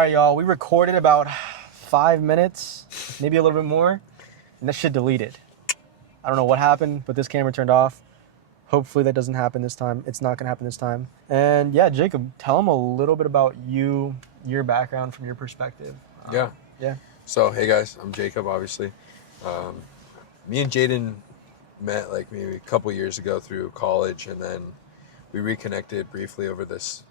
right, y'all. We recorded about 5 minutes, maybe a little bit more, and that shit deleted. I don't know what happened, but this camera turned off. Hopefully that doesn't happen this time. It's not going to happen this time. And yeah, Jacob, tell them a little bit about you, your background from your perspective. Yeah. So, hey guys, I'm Jacob, obviously. Me and Jaden met like maybe a couple years ago through college, and then we reconnected briefly over this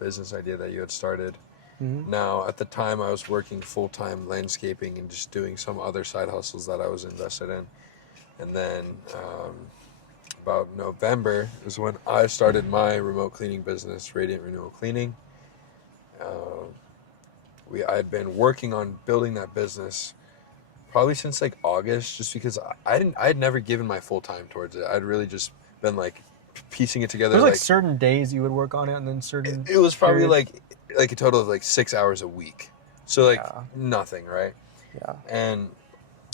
business idea that you had started. Mm-hmm. Now, at the time, I was working full-time landscaping and just doing some other side hustles that I was invested in. And then about November is when I started my remote cleaning business, Radiant Renewal Cleaning. I had been working on building that business probably since like August, just because I had never given my full time towards it. I'd really just been like piecing it together. There's like certain days you would work on it, and then certain. It was probably periods. like a total of like 6 hours a week. So like nothing, right? Yeah. And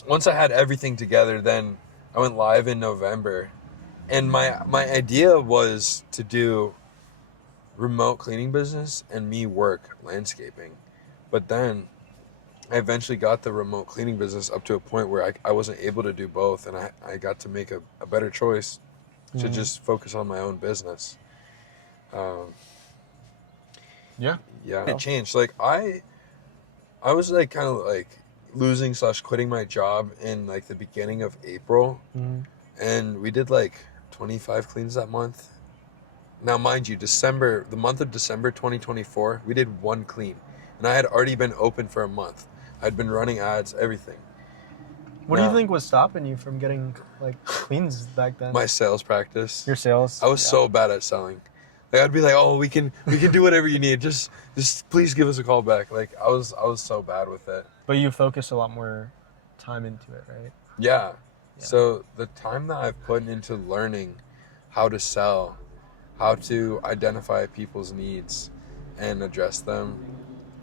once I had everything together, then I went live in November, and my idea was to do remote cleaning business and me work landscaping. But then I eventually got the remote cleaning business up to a point where I wasn't able to do both, and I got to make a better choice to just focus on my own business. Yeah. It changed. Like I was like kind of like losing / quitting my job in like the beginning of April, and we did like 25 cleans that month. Now, mind you, the month of December 2024, we did 1 clean, and I had already been open for a month. I'd been running ads, everything. What do you think was stopping you from getting like cleans back then? My sales practice. Your sales? I was so bad at selling. Like I'd be like, "Oh, we can do whatever you need. Just please give us a call back." Like I was so bad with it. But you focus a lot more time into it, right? Yeah. So the time that I've put into learning how to sell, how to identify people's needs and address them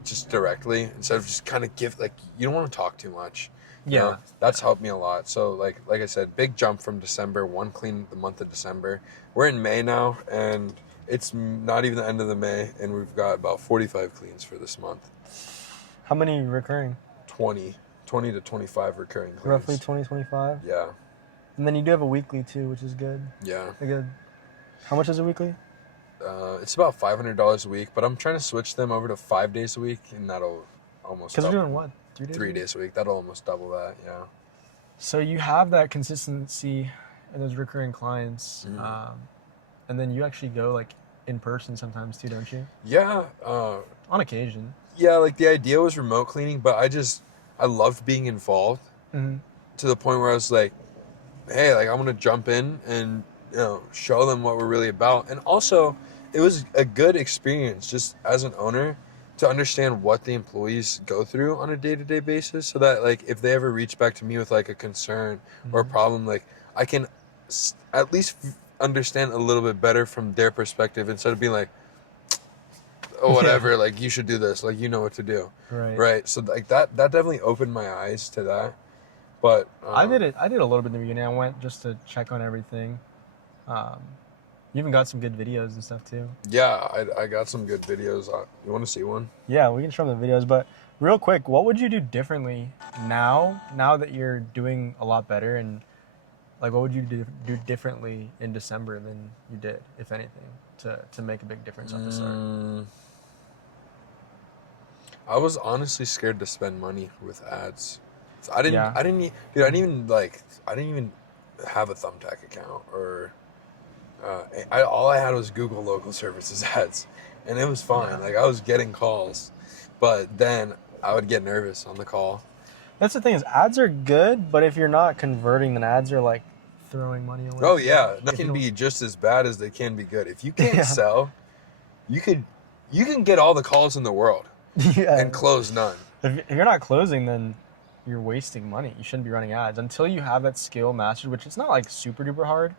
just directly instead of just kind of you don't want to talk too much. You know? That's helped me a lot. So like I said, big jump from December, 1 clean the month of December. We're in May now, and it's not even the end of the May, and we've got about 45 cleans for this month. How many recurring? 20 to 25 recurring cleans. Roughly 20, 25? Yeah. And then you do have a weekly too, which is good. Yeah. Good. How much is a weekly? It's about $500 a week, but I'm trying to switch them over to 5 days a week, and that'll almost Because you're doing what? 3 days a week. That'll almost double that, yeah. So you have that consistency and those recurring clients, and then you actually go like in person sometimes too, don't you? Yeah. On occasion. Yeah, like the idea was remote cleaning, but I loved being involved to the point where I was like, hey, like I'm gonna jump in and show them what we're really about. And also, it was a good experience just as an owner to understand what the employees go through on a day-to-day basis, so that like if they ever reach back to me with like a concern or a problem, like I can at least understand a little bit better from their perspective instead of being like, oh, whatever, like you should do this, like you know what to do. Right. So like that definitely opened my eyes to that. But I did a little bit in the beginning. I went just to check on everything. You even got some good videos and stuff too. Yeah, I got some good videos. You want to see one? Yeah, we can show them the videos. But real quick, what would you do differently now that you're doing a lot better? And like, what would you do differently in December than you did, if anything, to make a big difference at the start? I was honestly scared to spend money with ads. So I didn't even have a Thumbtack account, or all I had was Google local services ads, and it was fine. Like I was getting calls, but then I would get nervous on the call. That's the thing, is ads are good, but if you're not converting, then ads are like throwing money away. Oh yeah, that can be just as bad as they can be good. If you can't sell, you can get all the calls in the world and close none. If you're not closing, then you're wasting money. You shouldn't be running ads until you have that skill mastered, which it's not like super duper hard.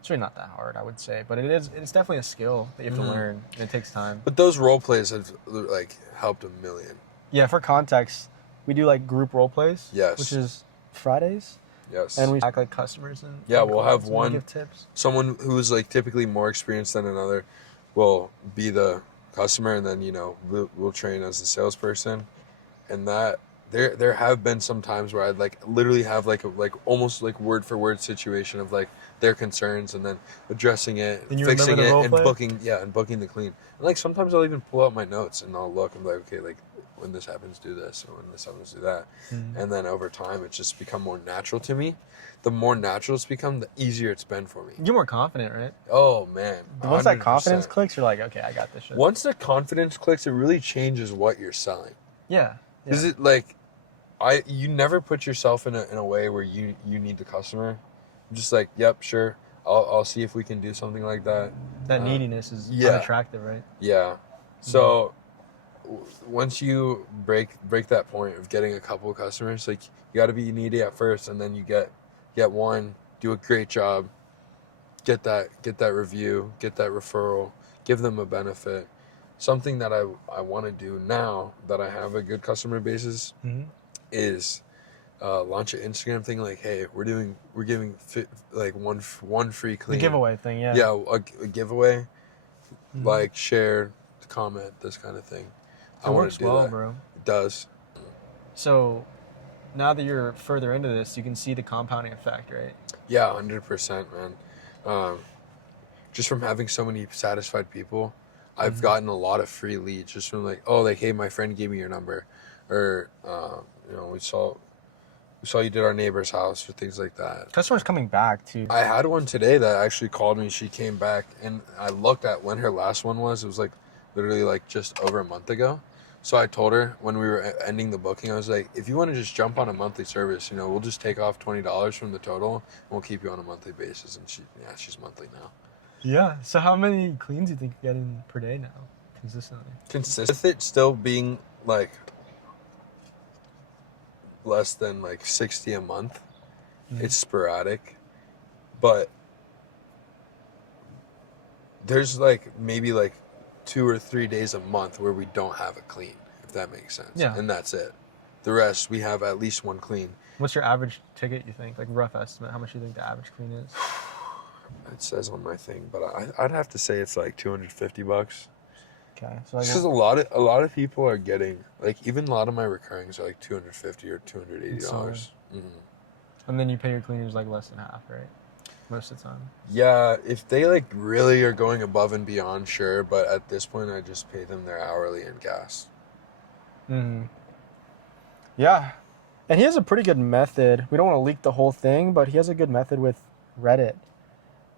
It's really not that hard, I would say, but it's definitely a skill that you have to learn, and it takes time. But those role plays have like helped a million. Yeah, for context, we do like group role plays. Yes. Which is Fridays. Yes. And we act like customers and we'll have one give tips. Someone who's like typically more experienced than another will be the customer, and then we'll train as a salesperson, and that there have been some times where I'd like literally have like almost like word for word situation of like their concerns and then addressing it, And you fixing remember the it, role and play? booking the clean. And like sometimes I'll even pull out my notes and I'll look and be like, okay, like when this happens, do this, or when this happens, do that. And then over time, it's just become more natural to me. The more natural it's become, the easier it's been for me. You're more confident, right? Oh man, Once that 100%. confidence clicks, you're like, okay, I got this shit. Once the confidence clicks, it really changes what you're selling. Yeah. Is it like, you never put yourself in a way where you need the customer. I'm just like, yep, sure, I'll see if we can do something like that. That neediness is unattractive, right? Yeah. So once you break that point of getting a couple of customers, like you got to be needy at first, and then you get one, do a great job, get that review, get that referral, give them a benefit. Something that I want to do now that I have a good customer basis is launch an Instagram thing like, hey, we're giving like one free clean. The giveaway thing, yeah. Yeah, a giveaway, like, share, comment, this kind of thing. It works well, bro. It does. So now that you're further into this, you can see the compounding effect, right? Yeah, 100%, man. Just from having so many satisfied people, I've gotten a lot of free leads just from like, oh, like, hey, my friend gave me your number, or we saw you did our neighbor's house, or things like that. Customers coming back too. I had one today that actually called me. She came back, and I looked at when her last one was. It was like literally like just over a month ago. So I told her when we were ending the booking, I was like, if you want to just jump on a monthly service, we'll just take off $20 from the total, and we'll keep you on a monthly basis. And she's monthly now. Yeah. So how many cleans do you think you're getting per day now, consistently? With it still being like less than like 60 a month, it's sporadic, but there's like maybe like 2 or 3 days a month where we don't have a clean, if that makes sense. Yeah. And that's it. The rest, we have at least one clean. What's your average ticket, you think? Like, rough estimate, how much do you think the average clean is? It says on my thing, but I'd have to say it's like $250. Okay. So Because a lot of people are getting, like, even a lot of my recurrings are like $250 or $280. And then you pay your cleaners like less than half, right? Most of the time. Yeah, if they like really are going above and beyond, sure. But at this point, I just pay them their hourly and gas. Yeah. And he has a pretty good method. We don't want to leak the whole thing, but he has a good method with Reddit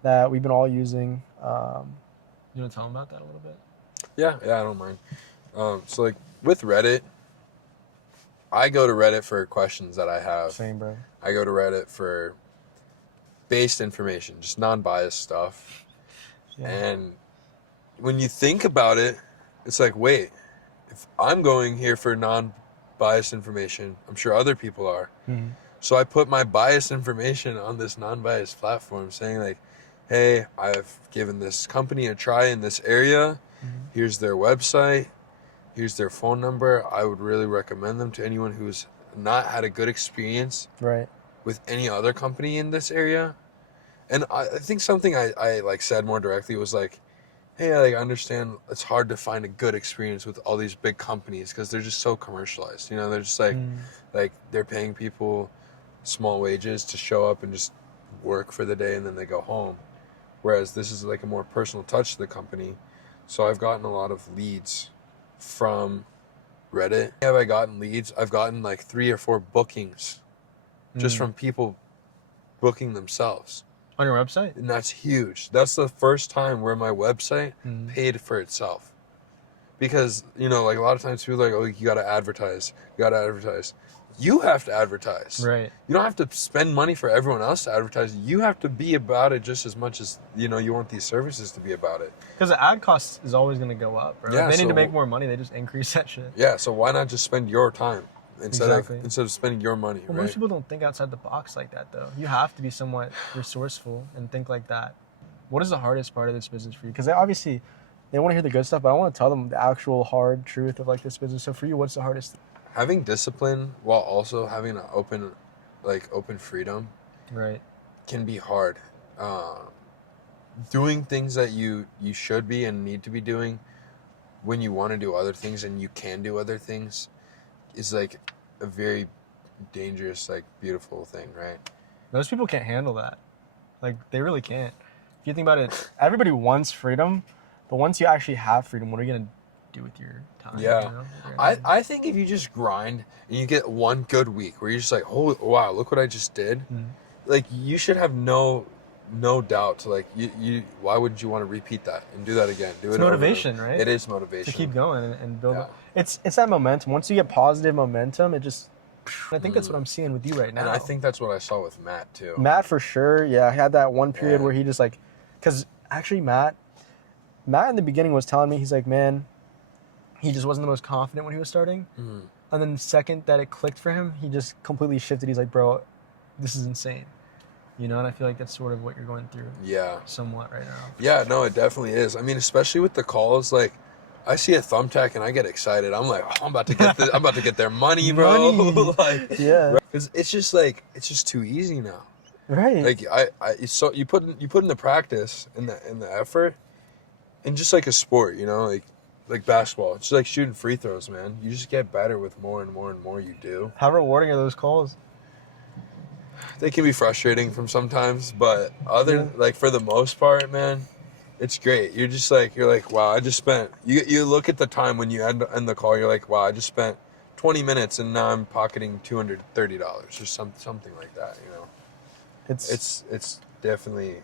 that we've been all using. You want to tell him about that a little bit? Yeah, I don't mind. So like with Reddit, I go to Reddit for questions that I have. Same, bro. I go to Reddit for based information, just non-biased stuff. Yeah. And when you think about it, it's like, wait, if I'm going here for non-biased information, I'm sure other people are. So I put my biased information on this non-biased platform saying like, hey, I've given this company a try in this area. Here's their website. Here's their phone number. I would really recommend them to anyone who's not had a good experience with any other company in this area. And I think something I like said more directly was like, hey, I understand it's hard to find a good experience with all these big companies because they're just so commercialized. They're just like they're paying people small wages to show up and just work for the day and then they go home. Whereas this is like a more personal touch to the company. So I've gotten a lot of leads from Reddit. Have I gotten leads? I've gotten like 3 or 4 bookings just from people booking themselves. On your website? And that's huge. That's the first time where my website paid for itself. Because, like a lot of times people are like, oh, you got to advertise. You have to advertise. Right. You don't have to spend money for everyone else to advertise. You have to be about it just as much as, you want these services to be about it. Because the ad cost is always going to go up, bro. Yeah, if they need to make more money, they just increase that shit. Yeah, so why not just spend your time instead of spending your money, right? Most people don't think outside the box like that, though. You have to be somewhat resourceful and think like that. What is the hardest part of this business for you? Because they want to hear the good stuff, but I want to tell them the actual hard truth of like this business. So for you, what's the hardest thing? Having discipline while also having an open freedom, can be hard. Doing things that you should be and need to be doing when you want to do other things and you can do other things is like a very dangerous, like beautiful thing, right? Most people can't handle that. Like, they really can't. If you think about it, everybody wants freedom, but once you actually have freedom, what are you going to do with your time? Yeah. You know? I think if you just grind and you get one good week where you're just like, oh, wow, look what I just did. Mm-hmm. Like, you should have no doubt to, like, you why wouldn't you want to repeat that and do that again? Do It's it motivation, over. right? It is motivation. To keep going and build. Yeah. It's that momentum. Once you get positive momentum, it just... I think that's what I'm seeing with you right now. And I think that's what I saw with Matt, too. Matt, for sure. Yeah, he had that one period where he just, like... Because, actually, Matt in the beginning was telling me, he's like, man, he just wasn't the most confident when he was starting. Mm. And then the second that it clicked for him, he just completely shifted. He's like, bro, this is insane. You know, and I feel like that's sort of what you're going through. Yeah. Somewhat right now. Yeah, no, it definitely is. I mean, especially with the calls, like, I see a thumbtack and I get excited. I'm like, oh, I'm about to get this, I'm about to get their money, bro. Like, yeah. Because it's just like, it's just too easy now. Right. Like, so you put in the practice and the effort, and just like a sport, you know, like basketball. It's like shooting free throws, man. You just get better with more and more and more you do. How rewarding are those calls? They can be frustrating from sometimes, but like for the most part, man, it's great. You're like, wow, I just spent. You look at the time when you end the call. You're like, wow, I just spent 20 minutes and now I'm pocketing $230 or something like that. You know, it's definitely,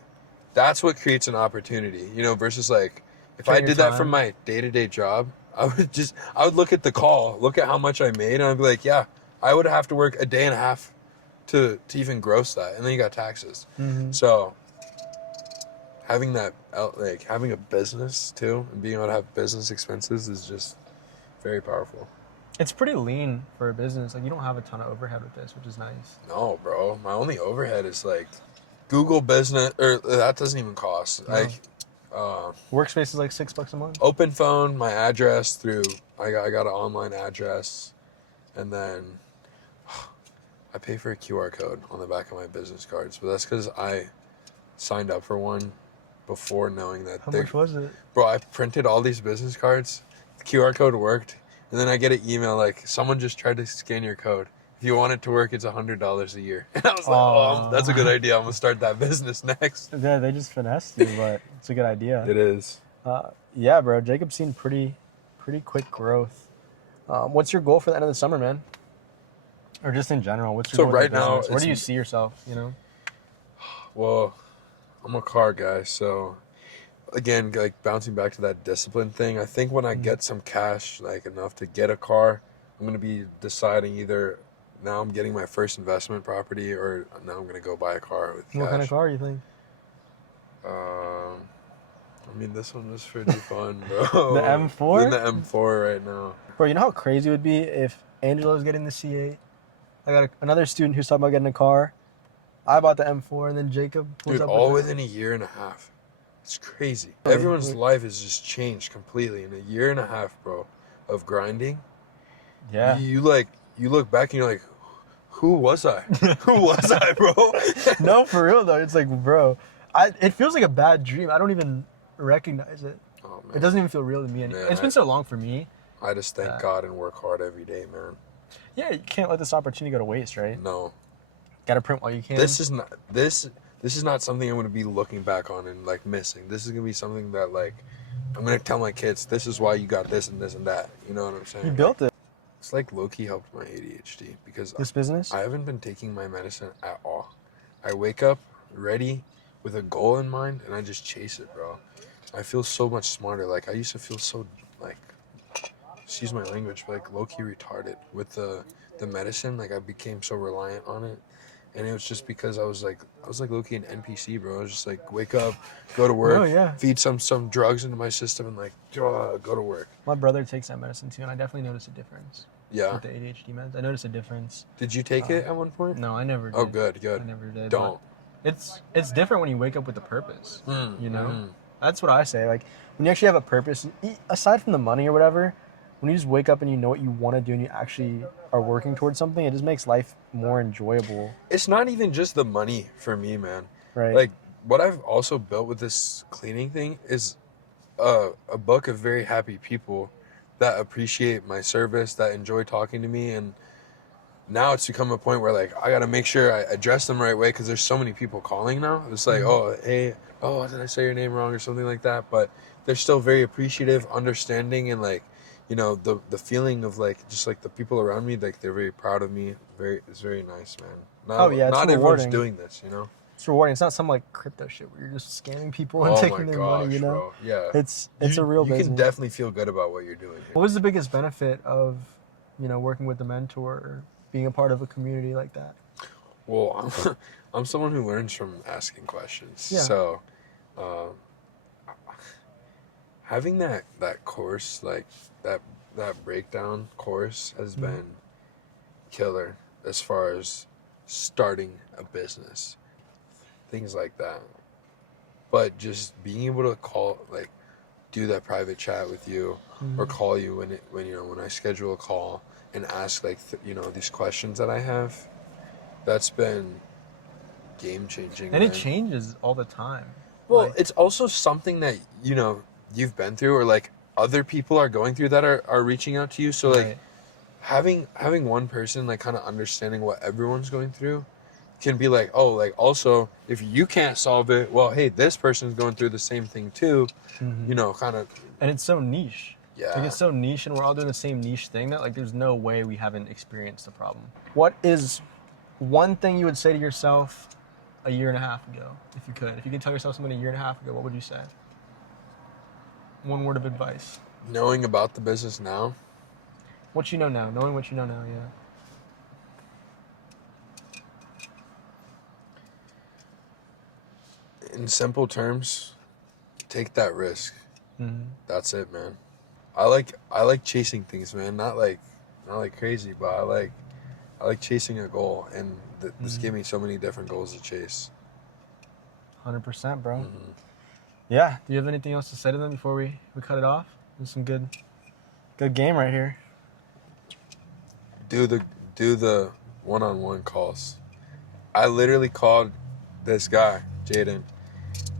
that's what creates an opportunity. You know, versus like if I did that from my day-to-day job, I would look at the call, look at how much I made, and I'd be like, yeah, I would have to work a day and a half to even gross that, and then you got taxes. Mm-hmm. So having that like having a business too and being able to have business expenses is just very powerful. It's pretty lean for a business. Like, you don't have a ton of overhead with this, which is nice. No, bro, my only overhead is like Google business, or that doesn't even cost. No. Like Workspace is like $6 a month. Open phone, my address through I got an online address, and then I pay for a QR code on the back of my business cards, but that's because I signed up for one before knowing that. How much was it? Bro, I printed all these business cards. The QR code worked, and then I get an email like, someone just tried to scan your code. If you want it to work, it's $100 a year. And I was like, oh, that's a good idea. I'm gonna start that business next. Yeah, they just finessed you, but it's a good idea. It is. Yeah, bro. Jacob's seen pretty quick growth. What's your goal for the end of the summer, man? Or just in general, what's your goal right with business? now, Where do you see yourself, you know? Well, I'm a car guy, so again, like bouncing back to that discipline thing, I think when I get some cash, like enough to get a car, I'm going to be deciding either now I'm getting my first investment property or now I'm going to go buy a car with cash. What kind of car do you think? I mean, this one was pretty fun, bro. The M4? In the M4 right now. Bro, you know how crazy it would be if Angelo's getting the C8? I got another student who's talking about getting a car. I bought the M4, and then Jacob pulls Dude, up all with within a year and a half. It's crazy. Really? Everyone's life has just changed completely in a year and a half, bro, of grinding. Yeah. You look back and you're like, who was I? Who was I, bro? No, for real, though. It's like, bro, it feels like a bad dream. I don't even recognize it. Oh, man. It doesn't even feel real to me anymore. It's been so long for me. I just thank God and work hard every day, man. Yeah, you can't let this opportunity go to waste, right? No. Gotta print while you can. This is not something I'm gonna be looking back on and like missing. This is gonna be something that like I'm gonna tell my kids, this is why you got this and this and that. You know what I'm saying? You built it. It's like low-key helped my ADHD because This business? I haven't been taking my medicine at all. I wake up ready with a goal in mind and I just chase it, bro. I feel so much smarter. Like I used to feel so like, excuse my language, but like low-key retarded with the medicine. Like I became so reliant on it. And it was just because I was like low-key an NPC, bro. I was just like, wake up, go to work, feed some drugs into my system, and like, go to work. My brother takes that medicine too, and I definitely noticed a difference. Yeah. With the ADHD meds, I noticed a difference. Did you take it at one point? No, I never did. Oh, good. I never did. Don't. It's different when you wake up with a purpose. You know, Mm. that's what I say. Like when you actually have a purpose, aside from the money or whatever, when you just wake up and you know what you want to do and you actually are working towards something, it just makes life more enjoyable. It's not even just the money for me, man. Right. Like what I've also built with this cleaning thing is a book of very happy people that appreciate my service, that enjoy talking to me, and now it's become a point where like I gotta make sure I address them the right way because there's so many people calling now. It's like, oh, hey, oh, did I say your name wrong or something like that? But they're still very appreciative, understanding, and like, you know, the feeling of like just like the people around me, like they're very proud of me. It's very nice, man. Not, It's not everyone's rewarding. doing this, you know. It's rewarding. It's not some like crypto shit where you're just scamming people and taking their money. You know, bro. Yeah, it's a real business. You can definitely feel good about what you're doing. What was the biggest benefit of, you know, working with the mentor, or being a part of a community like that? Well, I'm someone who learns from asking questions. Yeah. So, having that course, like that breakdown course, has been killer as far as starting a business, things like that. But just being able to call, like, do that private chat with you, or call you when I schedule a call and ask like these questions that I have, that's been game changing. And it changes all the time. Well, like, it's also something that you've been through, or like other people are going through that are reaching out to you. So like having one person like kind of understanding what everyone's going through can be like, oh, like also if you can't solve it, well, hey, this person's going through the same thing too. Kind of. And it's so niche. Yeah. Like it's so niche, and we're all doing the same niche thing that like there's no way we haven't experienced the problem. What is one thing you would say to yourself a year and a half ago, if you could? If you could tell yourself something a year and a half ago, what would you say? One word of advice. Knowing about the business now. What you know now. Knowing what you know now, yeah. In simple terms, take that risk. That's it, man. I like chasing things, man. Not like crazy, but I like chasing a goal, and this gave me so many different goals to chase. 100%, bro. Yeah. Do you have anything else to say to them before we cut it off? There's some good game right here. Do the one-on-one calls. I literally called this guy, Jaden,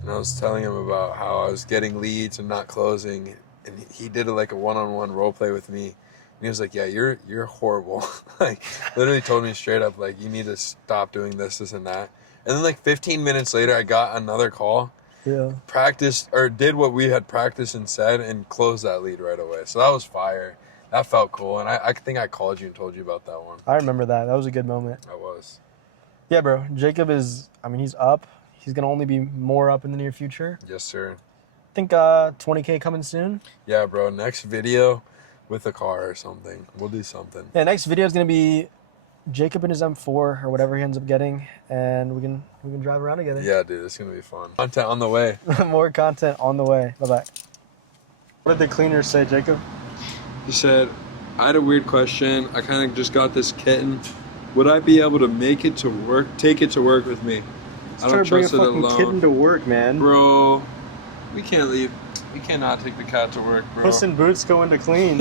and I was telling him about how I was getting leads and not closing, and he did like a one-on-one role play with me. And he was like, yeah, you're horrible. Like, literally told me straight up, like, you need to stop doing this and that. And then like 15 minutes later, I got another call. Yeah. Practiced, or did what we had practiced and said, and closed that lead right away. So that was fire. That felt cool. And I think I called you and told you about that one. I remember that. That was a good moment. I was. Yeah, bro. Jacob is, he's up. He's going to only be more up in the near future. Yes, sir. I think 20K coming soon. Yeah, bro. Next video with a car or something. We'll do something. Yeah, next video is going to be Jacob and his M4 or whatever he ends up getting, and we can drive around together. Yeah, dude. It's going to be fun. Content on the way. More content on the way. Bye-bye. What did the cleaners say, Jacob? He said, I had a weird question. I kind of just got this kitten. Would I be able to make it to work, take it to work with me? I don't trust it alone. Kitten to work, man. Bro, we can't leave. We cannot take the cat to work, bro. Puss in Boots going to clean.